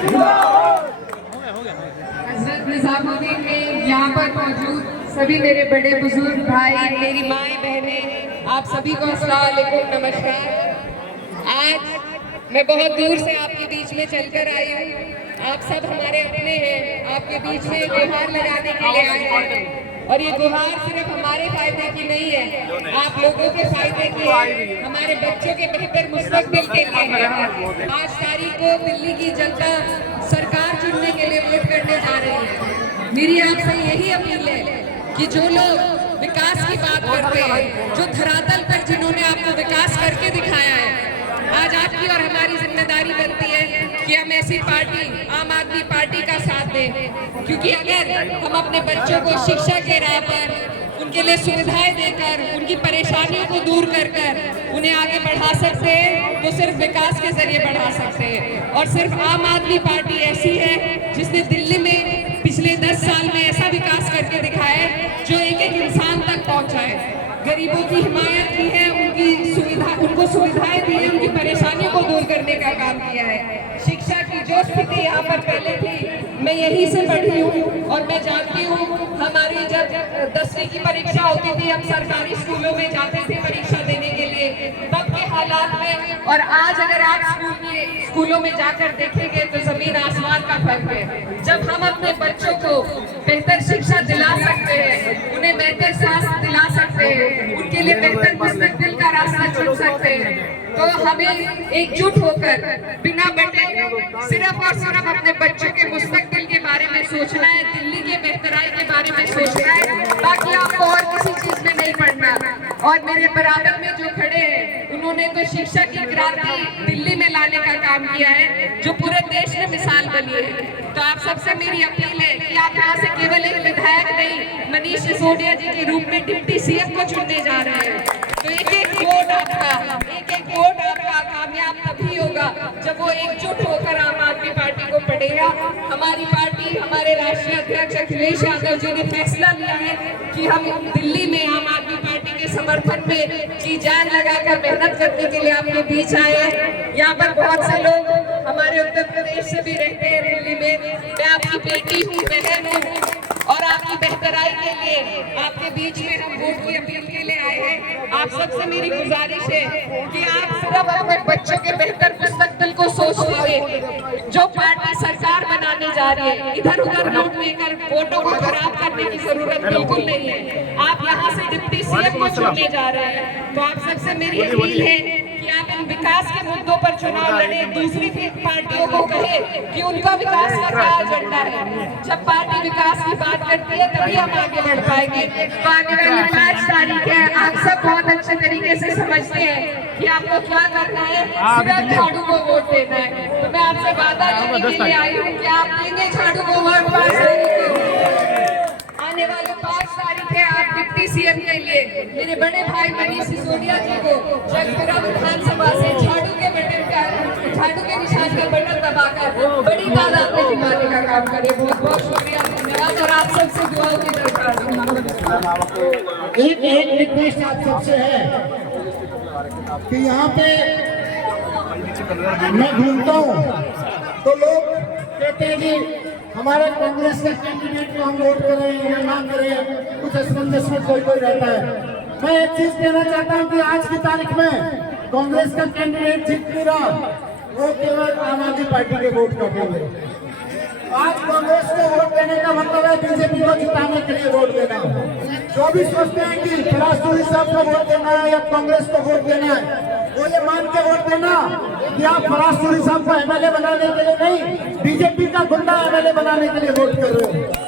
हजरत निजामुद्दीन में यहाँ पर मौजूद सभी मेरे बड़े बुजुर्ग भाई, मेरी माएँ बहनें, आप सभी को अस्सलाम वालेकुम, नमस्कार। आज मैं बहुत दूर से आपके बीच में चलकर आई हूँ। आप सब हमारे अपने हैं, आपके बीच में गुहार लगाने के लिए आए हैं। और ये गुहार सिर्फ हमारे फायदे की नहीं है, आप लोगों के फायदे की है, हमारे बच्चों के बेहतर मुस्तकबिल के लिए है। 5 तारीख को दिल्ली की जनता सरकार चुनने के लिए वोट करने जा रही है। मेरी आपसे यही अपील है कि जो लोग विकास की बात करते हैं, जो धरातल पर जिन्होंने आपको विकास करके दिखाया है, आज आपकी और हमारी जिम्मेदारी बनती है कि हम ऐसी पार्टी, आम आदमी पार्टी का साथ दें। क्योंकि अगर हम अपने बच्चों को शिक्षा के राह पर उनके लिए सुविधाएं देकर, उनकी परेशानियों को दूर कर उन्हें आगे बढ़ा सकते हैं, तो सिर्फ विकास के जरिए बढ़ा सकते हैं। और सिर्फ आम आदमी पार्टी ऐसी है जिसने दिल्ली में पिछले 10 साल में ऐसा विकास करके दिखाया है जो एक एक इंसान तक पहुंचा है। गरीबों की हिमायत की है, उनको सुविधाएं दी है, उनकी परेशानियों को दूर करने का काम किया है। शिक्षा की जो स्थिति यहाँ पर पहले थी, मैं यहीं से पढ़ी हूँ और मैं जानती हूँ। हमारी जब 10वीं की परीक्षा होती थी, हम सरकारी स्कूलों में जाते थे परीक्षा देने के लिए, तब के हालात में और आज अगर आप स्कूलों में जाकर देखेंगे तो जमीन आसमान का फर्क है। जब हम अपने बच्चों को बेहतर शिक्षा दिला सकते हैं, उन्हें बेहतर स्वास्थ्य दिला सकते हैं, उनके लिए बेहतर मुस्तकबिल का रास्ता चुन सकते हैं, तो हमें एकजुट होकर बिना बटे सिर्फ और सिर्फ अपने बच्चों के मुस्तकबिल के बारे में सोचना है, दिल्ली के बेहतराई के बारे में सोचना है, बाकी आपको और किसी चीज में नहीं पढ़ना। और मेरे बराबर में जो खड़े हैं, उन्होंने तो शिक्षा की क्रांति दिल्ली में लाने का काम किया है, जो पूरे देश में मिसाल बनी है। तो आप सबसे मेरी अपील है कि आप यहाँ से केवल एक विधायक नहीं, मनीष सिसोदिया जी के रूप में डिप्टी सीएम को चुनने जा रहे हैं। तो एक एक वोट आपका कामयाब तभी होगा जब वो एकजुट होकर आम आदमी पार्टी को पढ़ेगा। हमारी पार्टी, हमारे राष्ट्रीय अध्यक्ष अखिलेश यादव जी ने फैसला लिया है कि हम दिल्ली में आम आदमी पार्टी के समर्थन में जी जान लगाकर मेहनत करने के लिए आपके बीच आए हैं। यहाँ पर बहुत से लोग हमारे उत्तर प्रदेश से भी रहते हैं दिल्ली में। मैं आपकी बेटी हूँ, बहन हूँ, और आपकी बेहतराई के लिए आपके बीच में हम वोट की अपील के लिए आए हैं। आप सबसे मेरी गुजारिश है कि आप सिर्फ अपने बच्चों के बेहतर मुस्तकबिल को सोचते हुए जो पार्टी सरकार बनाने जा रही है, इधर उधर नोट लेकर वोटों को खराब करने की जरूरत बिल्कुल नहीं है। आप यहाँ से डिप्टी सीएम को चुनने जा रहे हैं, तो आप सबसे मेरी अपील है कि आप इन विकास के मुद्दों पर चुनाव लड़े। दूसरी पार्टियों को कहे कि उनका विकास का क्या एजेंडा है। जब पार्टी विकास की बात करती है तभी हम आगे बढ़ पाएंगे। तो आने वाली 5 तारीख है, आप सब बहुत अच्छे तरीके से समझते हैं कि आपको क्या करना है, सिर्फ झाड़ू को वोट देना है। तो मैं आपसे वादा करने के लिए आई हूँ कि आप देंगे झाड़ू को वोट 5 तारीख को। आने वाले 5 तारीख है, आप डिप्टी सीएम के लिए मेरे बड़े भाई मनीष सिसोदिया जी को जगपुरा विधानसभा से झाड़ू के निशान का बटन दबाकर बड़ी तादाद में जिताने का काम करें। बहुत बहुत शुक्रिया, धन्यवाद और आप सबसे दुआओं की दरख्वास्त। एक रिक्वेस्ट आप सबसे है कि यहाँ पे मैं घूमता हूँ तो लोग कहते हैं कि हमारे कांग्रेस के कैंडिडेट को हम वोट करें या ना करें, कुछ असमंजस में कोई रहता है। मैं एक चीज कहना चाहता हूँ कि आज की तारीख में कांग्रेस का कैंडिडेट जीत नहीं रहा, वो केवल आम आदमी पार्टी के वोट का खेल है। आज कांग्रेस को वोट देने का मतलब है बीजेपी को जिताने के लिए वोट देना। जो भी सोचते हैं कि फरासुरी साहब को वोट देना है या कांग्रेस को वोट देना है, वो ये मान के वोट देना कि आप फरासुरी साहब को एमएलए बनाने के लिए नहीं, बीजेपी का गुंडा एमएलए बनाने के लिए वोट कर रहे हो।